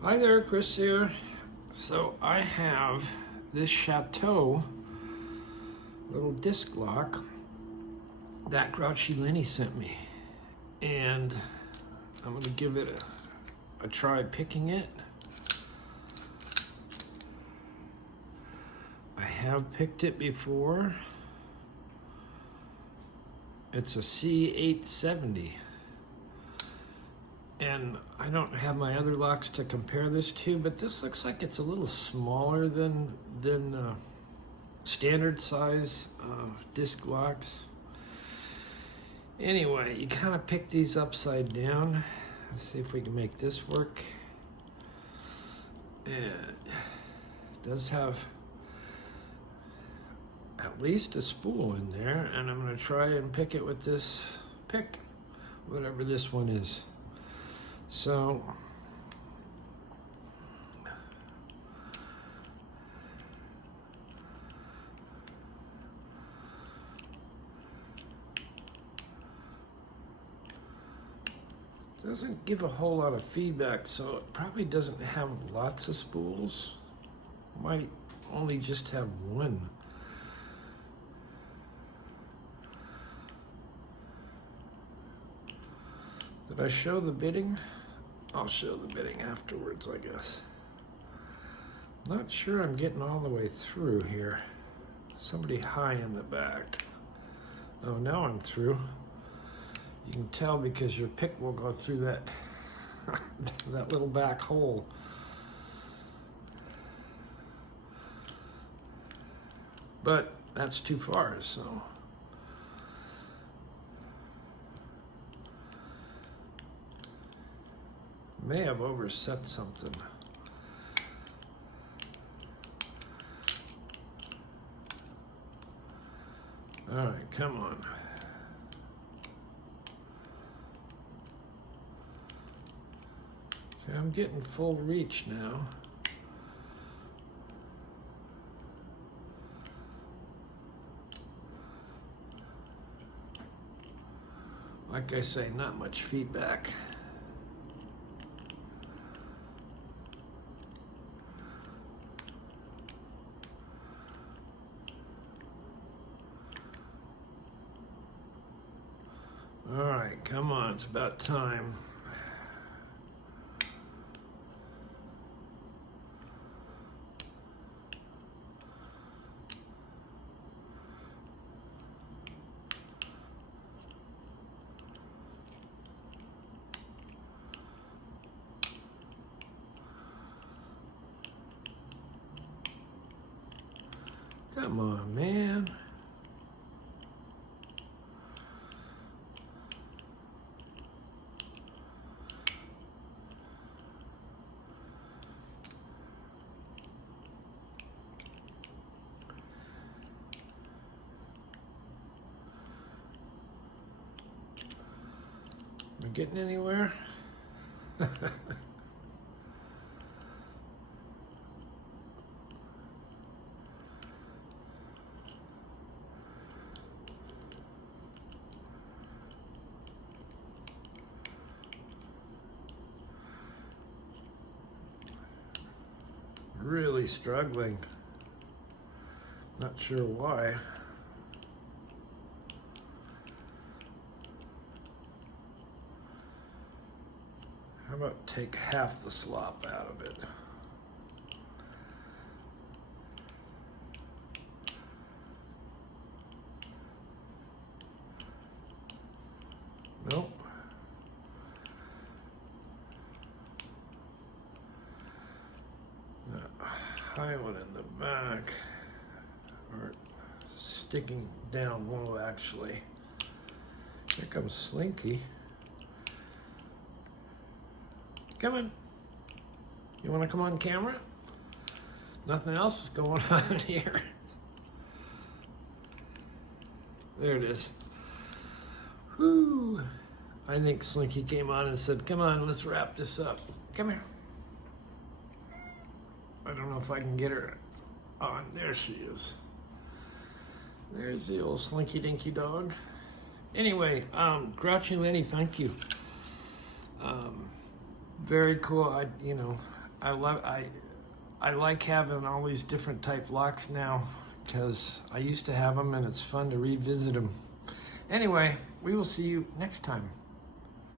Hi there, Chris here. So I have this Chateau little disc lock that Grouchy Lenny sent me, and I'm gonna give it a try picking it. I have picked it before. It's a C870. And I don't have my other locks to compare this to, but this looks like it's a little smaller than standard size disc locks. Anyway, you kind of pick these upside down. Let's see if we can make this work. And it does have at least a spool in there, and I'm going to try and pick it with this pick, whatever this one is. So doesn't give a whole lot of feedback, so it probably doesn't have lots of spools. Might only just have one. Did I show the bidding? I'll show the bidding afterwards, I guess. Not sure I'm getting all the way through here. Somebody high in the back. Oh, now I'm through. You can tell because your pick will go through that that little back hole. But that's too far, so. May have overset something. All right, come on. Okay, I'm getting full reach now. Like I say, not much feedback. All right, come on, it's about time. Come on, man. Am I getting anywhere? Really struggling. Not sure why. How about take half the slop out of it? Nope. High one in the back, or sticking down low actually. Here comes Slinky. Come on. You want to come on camera? Nothing else is going on here. There it is. Whoo! I think Slinky came on and said, come on, let's wrap this up. Come here. I don't know if I can get her on. There she is. There's the old Slinky Dinky dog. Anyway, Grouchy Lenny, thank you. Very cool. I like having all these different type locks now because I used to have them and it's fun to revisit them. Anyway, we will see you next time.